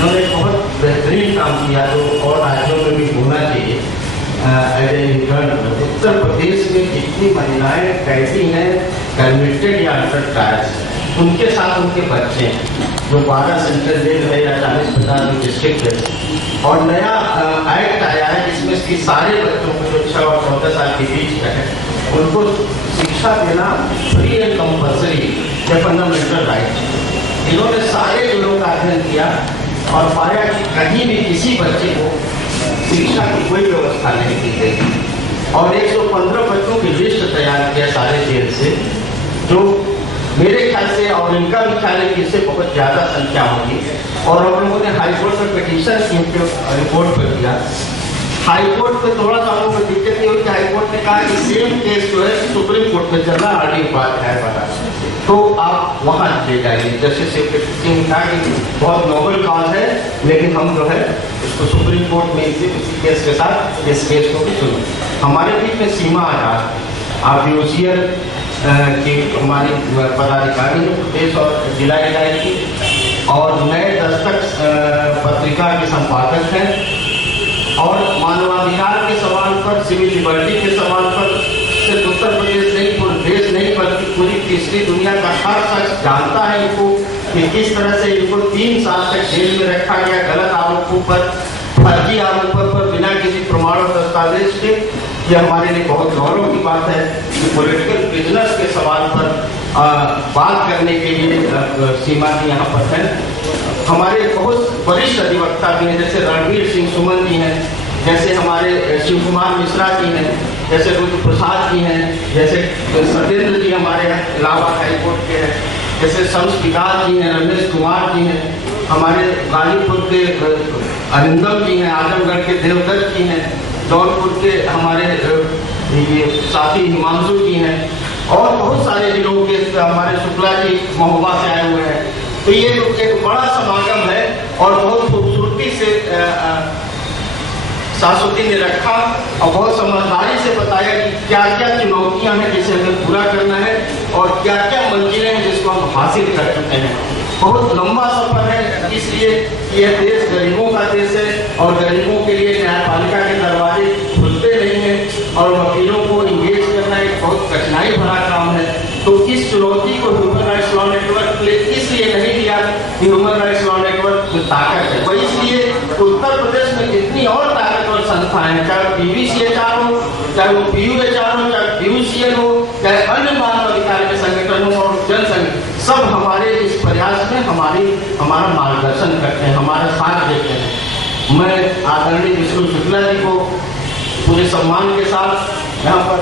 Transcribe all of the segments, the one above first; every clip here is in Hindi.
इन्होंने बहुत बेहतरीन काम किया जो और राज्यों में भी होना चाहिए। As a intern Uttar Pradesh में जितनी महिलाएं कैदी हैं कन्विक्टेड या अंडर ट्रायल्स, उनके साथ उनके बच्चे जो 12 सेंट्रल जेल है या 40-50 डिस्ट्रिक्ट है, और नया एक्ट आया है जिसमें कि सारे बच्चों को जो 6 और 14 साल के बीच का है उनको शिक्षा देना फ्री एंड कंपल्सरी है, फंडामेंटल राइट। इन्होंने सारे जिलों का अध्ययन किया और पाया कि कहीं भी किसी बच्चे को शिक्षा की कोई व्यवस्था नहीं की गई, और 115 बच्चों की लिस्ट तैयार किया सारे जेल से, जो मेरे ख्याल से और इनका भी ख्याल है कि इससे बहुत ज़्यादा संख्या होगी। और हम लोगों ने हाईकोर्ट में पिटीशन की रिपोर्ट पर किया। हाईकोर्ट में थोड़ा सा हम लोगों को दिक्कत ये हुई कि हाईकोर्ट ने कहा कि सेम केस जो है सुप्रीम कोर्ट में चल रहा है, आरडी बात है बड़ा, तो आप वहाँ ले जाइए। जस्टिस सिंह ने कहा कि बहुत नोबल काज है, लेकिन हम जो है इसको सुप्रीम कोर्ट में इसी केस के साथ इस केस को भी सुनो। हमारे बीच में सीमा आजाद आरटीओसीएल की हमारी पदाधिकारी प्रदेश और जिला इकाई की, और नए दस्तक पत्रिका के संपादक हैं, और मानवाधिकार के सवाल पर, सिविल लिबर्टी के सवाल पर सिर्फ उत्तर प्रदेश नहीं, पूरे देश नहीं बल्कि पूरी तीसरी दुनिया का हर शख्स जानता है इनको कि किस तरह से इनको 3 साल तक जेल में रखा गया गलत आरोपों पर, फर्जी आरोपों पर, बिना किसी प्रमाण और दस्तावेज के। यह हमारे लिए बहुत गौरव की बात है कि पॉलिटिकल बिजनेस के सवाल पर बात करने के लिए सीमा जी यहाँ पर है। हमारे बहुत वरिष्ठ अधिवक्ता भी हैं, जैसे रणवीर सिंह सुमन जी हैं, जैसे हमारे शिव कुमार मिश्रा जी हैं, जैसे रुद्र प्रसाद जी हैं, जैसे सत्येंद्र जी हमारे इलाहाबाद हाईकोर्ट के हैं, जैसे शम्स विकास जी हैं, रमेश कुमार जी हैं, हमारे गाजीपुर के अरिंदम जी हैं, आजमगढ़ के देवदत्त जी हैं, जौनपुर के हमारे ये साथी हिमांशु जी हैं, और बहुत सारे जिलों के हमारे शुक्ला जी महोबा से आए हुए हैं। तो ये एक बड़ा समागम है और बहुत खूबसूरती से शाश्वती ने रखा और बहुत समझदारी से बताया कि क्या क्या चुनौतियां हैं जिसे हमें पूरा करना है और क्या क्या मंजिलें हैं जिसको हम हासिल कर चुके हैं। बहुत लंबा सफर है, इसलिए यह देश गरीबों का देश है और गरीबों के लिए न्यायपालिका के दरवाजे खुलते नहीं हैं और वकीलों को इंगेज करना एक बहुत कठिनाई भरा काम है। तो इस चुनौती को ह्यूमन राइट्स लॉ नेटवर्क इसलिए नहीं लिया, ह्यूमन राइट्स लॉ नेटवर्क में ताकत है, वही इसलिए उत्तर प्रदेश में जितनी और ताकतवर संस्थाएं हैं, चाहे PVCHR हो, चाहे वो PUHR हो, चाहे PUCL हो, चाहे अन्य मानवाधिकार के संगठन हो और जनसंघ, सब हमारे इस प्रयास में हमारा मार्गदर्शन करते हैं, हमारा साथ देते हैं। मैं आदरणीय विष्णु शुक्ला जी को पूरे सम्मान के साथ यहाँ पर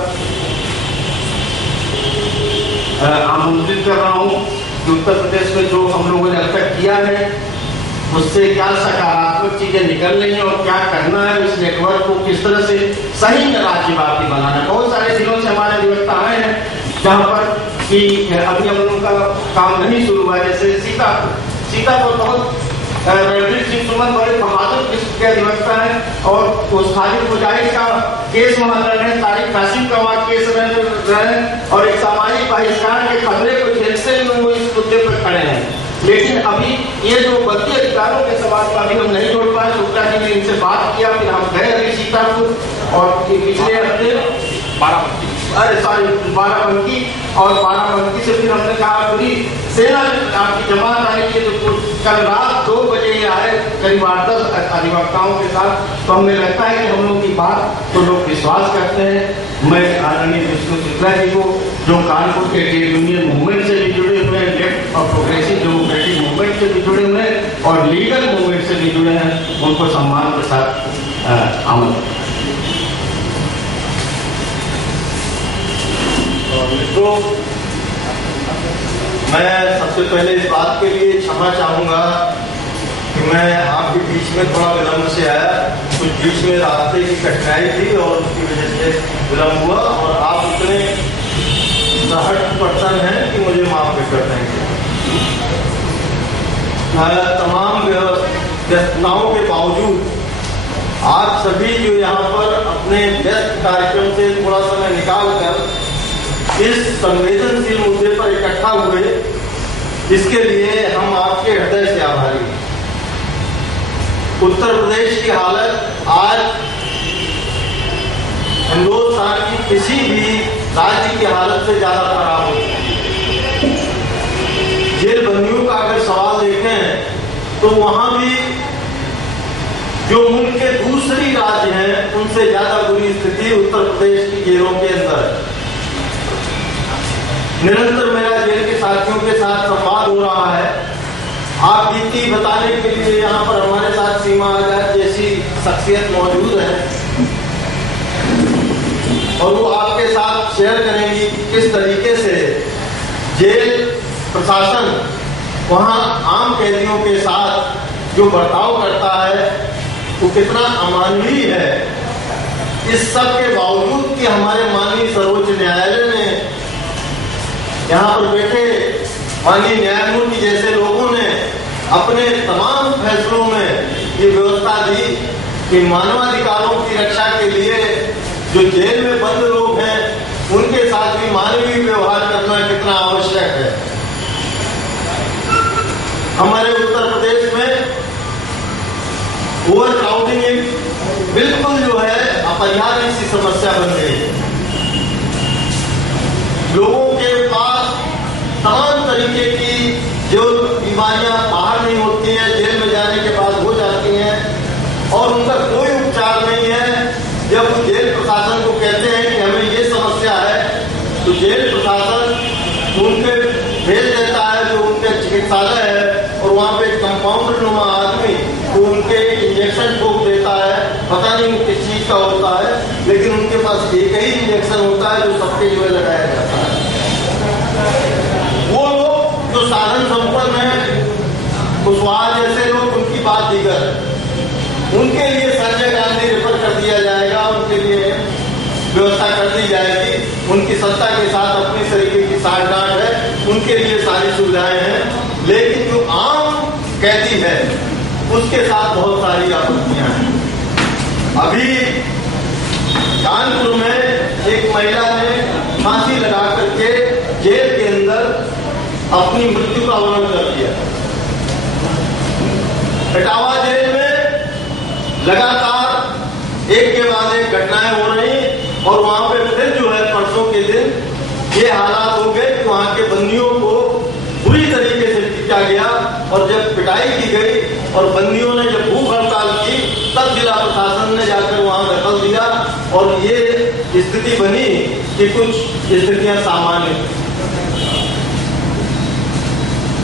आमंत्रित कर रहा हूँ कि उत्तर प्रदेश में जो हम लोगों ने अब तक किया है उससे क्या सकारात्मक चीजें निकल रही हैं और क्या करना है, इस नेटवर्क को किस तरह से सही में राज्यव्यापी बनाना है। बहुत सारे जिलों से हमारे अधिवक्ता आए हैं जहाँ पर कि अभी हम लोगों का काम नहीं शुरू हुआ, जैसे सीतापुर बहुत रणवीर सिंह सुमन बड़े बहादुर किस्म के अधिवक्ता हैं और उस खालिद मुजाहिद का केस वहां लड़ रहे हैं, तारिक कासिम का वहां केस रहे और एक सामाजिक बहिष्कार के खतरे को झेलते हुए वो इस मुद्दे पर खड़े हैं। लेकिन अभी ये जो बत्ती अधिकारों के सवाल पर अभी हम नहीं जोड़ पाए, शुक्ला जी ने इनसे बात किया, फिर हम गए अभी सीतापुर और पिछले हफ्ते बाराबंकी और बाराबंकी से फिर हमने कहा पूरी सेना आपकी जमात आएगी, तो कल रात 2 बजे ये आए करीब 8-10 अधिवक्ताओं के साथ। तो हमें लगता है कि हम लोग की बात तो लोग विश्वास करते हैं। मैं आदरणीय विष्णु शुक्ला जी को जो कानपुर के ट्रेड यूनियन मूवमेंट से भी जुड़े हुए हैं, लेफ्ट और प्रोग्रेसिव डेमोक्रेटिक मूवमेंट से भी जुड़े हुए हैं और लीगल मूवमेंट से भी जुड़े हैं, उनको सम्मान के साथ आमंत्रित। मित्रों, मैं सबसे पहले इस बात के लिए क्षमा चाहूंगा कि मैं आपके बीच में थोड़ा विलंब से आया, कुछ बीच में रास्ते की कठिनाई थी और उसकी वजह से विलंब हुआ और आप इतने सहट पर्सन हैं कि मुझे माफ कर देंगे। तमाम व्यस्तताओं के बावजूद आप सभी जो यहाँ पर अपने व्यस्त कार्यक्रम से थोड़ा समय निकाल कर इस संवेदनशील मुद्दे पर इकट्ठा हुए, इसके लिए हम आपके हृदय से आभारी हैं। उत्तर प्रदेश की हालत आज हिंदुस्तान की किसी भी राज्य की हालत से ज्यादा खराब हो चुकी है। जेल बंदियों का अगर सवाल देखें तो वहां भी जो मुल्क के दूसरी राज्य हैं उनसे ज्यादा बुरी स्थिति उत्तर प्रदेश की जेलों के अंदर है। निरंतर मेरा जेल के साथियों के साथ संवाद हो रहा है। आप बीती बताने के लिए यहाँ पर हमारे साथ सीमा आजाद जैसी शख्सियत मौजूद है और वो आपके साथ शेयर करेंगी किस तरीके से जेल प्रशासन वहाँ आम कैदियों के साथ जो बर्ताव करता है वो कितना अमानवीय है। इस सब के बावजूद कि हमारे माननीय सर्वोच्च न्यायालय ने यहाँ पर बैठे माननीय न्यायमूर्ति जैसे लोगों ने अपने तमाम फैसलों में ये व्यवस्था दी कि मानवाधिकारों की रक्षा के लिए जो जेल में बंद लोग हैं उनके साथ भी मानवीय व्यवहार करना कितना आवश्यक है। हमारे उत्तर प्रदेश में ओवर क्राउडिंग एक बिल्कुल जो है अपरिहार्य सी समस्या बन गई है। लोगों के पास तमाम तरीके की जो बीमारियां बाहर नहीं होती हैं जेल में जाने के बाद हो जाती हैं और उनका कोई उपचार नहीं है। जब वो जेल प्रशासन को कहते हैं कि हमें ये समस्या है तो जेल प्रशासन उनके भेज देता है जो उनके चिकित्सालय है और वहाँ पे कंपाउंडर नुमा आदमी वो उनके इंजेक्शन ठोक देता है। पता नहीं किस चीज का होता है लेकिन उनके पास एक ही इंजेक्शन होता है जो सबके जो है लगाया जाता है। वो लोग जो साधन संपन्न है कुशवाहा जैसे लोग उनकी बात दीगर है। उनके लिए संजय गांधी रेफर कर दिया जाएगा, उनके लिए व्यवस्था कर दी जाएगी। उनकी सत्ता के साथ अपनी तरीके की साठगांठ है, उनके लिए सारी सुविधाएं हैं। लेकिन जो आम कैदी है उसके साथ बहुत सारी आपत्तियां हैं। अभी कानपुर में एक महिला ने फांसी लगा करके जेल के अंदर अपनी मृत्यु का वर्णन कर दिया। इटावा जेल में लगातार एक के बाद एक घटनाएं हो रही और वहां पे फिर जो है परसों के दिन ये हालात हो गए कि वहां के बंदियों को बुरी तरीके से पीटा गया और जब पिटाई की गई और बंदियों ने जब भूख हड़ताल की तब जिला प्रशासन ने जाकर वहां दखल दिया और ये स्थिति बनी कि कुछ स्थितियां सामान्य।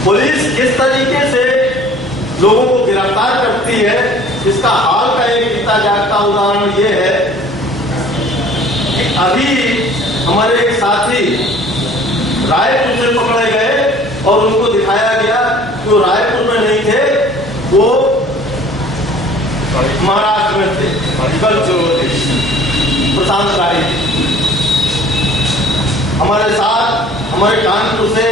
पुलिस किस तरीके से लोगों को गिरफ्तार करती है इसका हाल का एक जीता जागता उदाहरण ये है कि अभी हमारे एक साथी रायपुर से पकड़े गए और उनको दिखाया गया कि वो रायपुर में नहीं थे, वो महाराष्ट्र में थे। कल जो प्रशांत राय हमारे साथ हमारे कानपुर से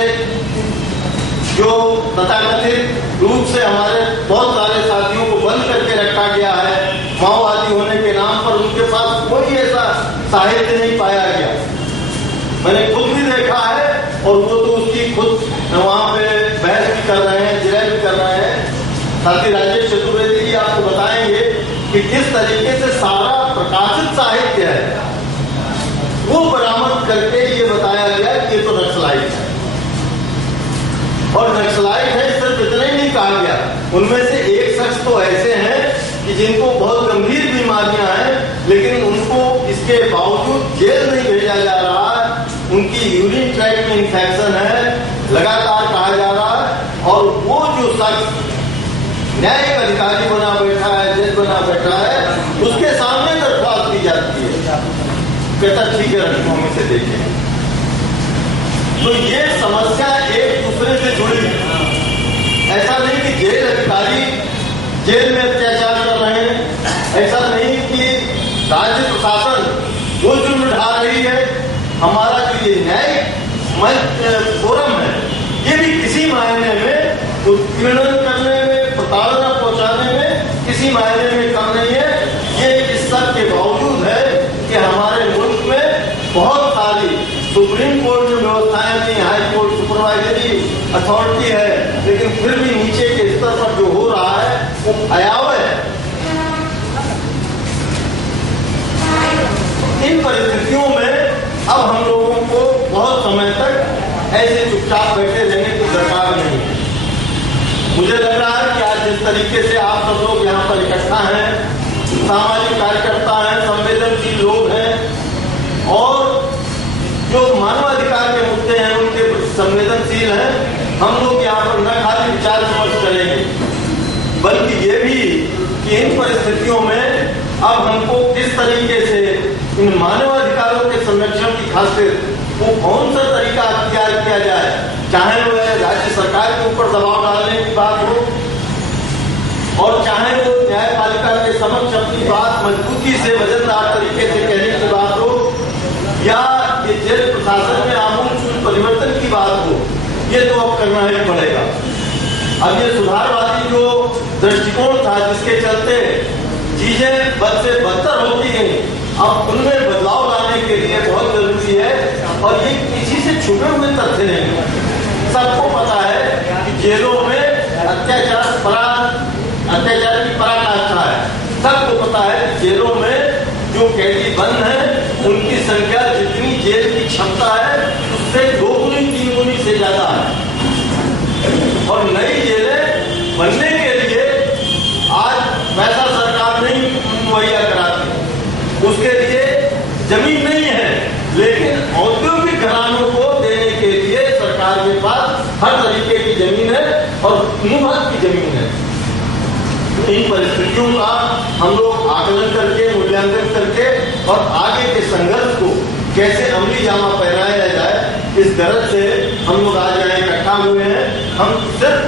जो तथाकथित रूप से हमारे बहुत सारे साथियों को बंद करके रखा गया है माओवादी होने के नाम पर, उनके पास कोई ऐसा साहित्य नहीं पाया गया। मैंने खुद भी देखा है और वो तो उसकी खुद वहां पे बहस भी कर रहे हैं, जिरह भी कर रहे हैं। साथी राजेश चतुर्वेदी जी आपको बताएंगे कि किस तरीके से सारा प्रकाशित साहित्य है वो बरामद करके ये बताया गया कि ये तो नक्सलाइट है और नक्सलाइट है। सिर्फ इतना ही नहीं कहा गया, उनमें से एक शख्स तो ऐसे हैं कि जिनको बहुत गंभीर बीमारियां हैं लेकिन उनको इसके बावजूद जेल नहीं भेजा जा रहा है। उनकी यूरिन ट्रैक्ट में इन्फेक्शन है, लगातार कहा जा रहा है और वो जो शख्स न्यायिक अधिकारी बना बैठा है, जज बना बैठा है, उसके सामने दरख्वास्त दी जाती है, कहता ठीक है हम इसे देखें। तो ये समस्या एक दूसरे से जुड़ी है। ऐसा नहीं कि जेल अधिकारी जेल में अत्याचार कर रहे हैं, ऐसा नहीं कि राज्य प्रशासन वो जुर्म ढा रही है। हमारा जो ये न्यायिक फोरम है ये भी किसी मायने में उत्पीड़न करने में, प्रताड़ना पहुंचाने में किसी मायने में कम नहीं है। ये इस सब के बावजूद है कि हमारे मुल्क में बहुत सारी सुप्रीम कोर्ट में व्यवस्थाएं नहीं, हाई कोर्ट सुपरवाइजरी अथॉरिटी है, लेकिन फिर भी नीचे के स्तर पर जो हो रहा है वो भयावह है। तरीके से आप सब लोग यहाँ पर इकट्ठा हैं, सामाजिक कार्यकर्ता हैं, संवेदनशील लोग हैं और जो मानवाधिकार के मुद्दे हैं उनके संवेदनशील हैं। हम लोग यहाँ पर न खाली विचार विमर्श करेंगे बल्कि ये भी कि इन परिस्थितियों में अब हमको किस तरीके से इन मानवाधिकारों के संरक्षण की खातिर वो कौन सा तरीका अख्तियार किया जाए, चाहे वह राज्य सरकार के ऊपर दबाव डालने की बात हो और चाहे वो न्यायपालिका के समक्ष अपनी बात मजबूती से वजनदार तरीके से कहने की बात हो या ये जेल प्रशासन में आमूल परिवर्तन की बात हो, ये तो अब करना ही पड़ेगा। अब ये सुधारवादी जो दृष्टिकोण था जिसके चलते चीजें बद से बदतर होती गई, अब उनमें बदलाव लाने के लिए बहुत जरूरी है और ये किसी से छुपे हुए तथ्य नहीं। सबको पता है कि जेलों में अत्याचार की पराकाष्ठा है। सबको पता है कि जेलों में जो कैदी बंद हैं उनकी संख्या जितनी जेल की क्षमता है उससे 2 गुनी 3 गुनी से ज्यादा है और नई जेलें बनने के लिए आज पैसा सरकार नहीं मुहैया कराती, उसके लिए जमीन नहीं है, लेकिन औद्योगिक घरानों को देने के लिए सरकार के पास हर तरीके की जमीन है और मुफ्त की जमीन है। इन परिस्थितियों का हम लोग आकलन करके मूल्यांकन करके और आगे के संघर्ष को कैसे अमली जामा पहनाया जाए, इस गरज से हम लोग आज यहाँ इकट्ठा हुए हैं। हम सिर्फ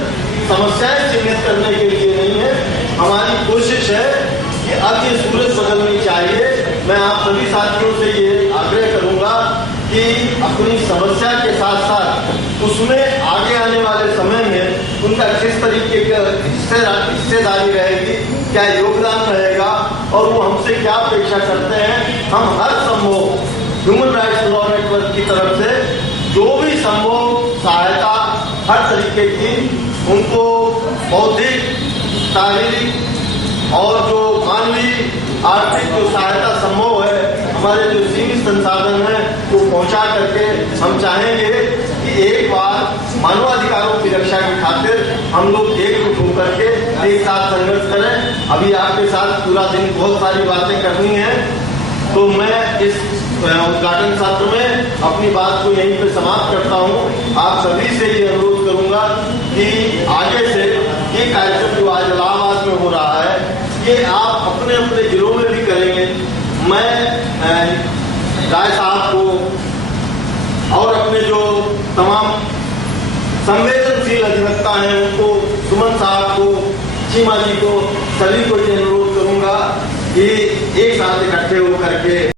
समस्याएं चिन्हित करने के लिए नहीं है, हमारी कोशिश है कि अब ये सूरत बदलनी चाहिए। मैं आप सभी साथियों से ये आग्रह करूंगा कि अपनी समस्या के साथ साथ उसमें आगे आने वाले समय में उनका किस तरीके की हिस्सेदारी रहेगी, क्या योगदान रहेगा और वो हमसे क्या अपेक्षा करते हैं। हम हर संभव ह्यूमन राइट्स लॉ नेटवर्क की तरफ से जो भी संभव सहायता हर तरीके की उनको बौद्धिक, शारीरिक और जो मानवीय आर्थिक जो सहायता संभव है, हमारे जो सीमित संसाधन हैं वो पहुंचा करके हम चाहेंगे कि एक बार मानवाधिकारों की रक्षा की खातिर हम लोग एकजुट होकर के एक साथ संघर्ष करें। अभी आपके साथ पूरा दिन बहुत सारी बातें करनी है, तो मैं इस उद्घाटन सत्र में अपनी बात को यहीं पे समाप्त करता हूँ। आप सभी से ये अनुरोध करूंगा कि आगे से ये कार्यक्रम जो आज इलाहाबाद में हो रहा है ये आप अपने अपने जिलों में भी करेंगे। मैं राय साहब को और अपने जो तमाम संवेदनशील अधिवक्ता हैं उनको, सुमन साहब को, चीमा जी को, सभी को ये अनुरोध करूंगा कि एक साथ इकट्ठे होकर के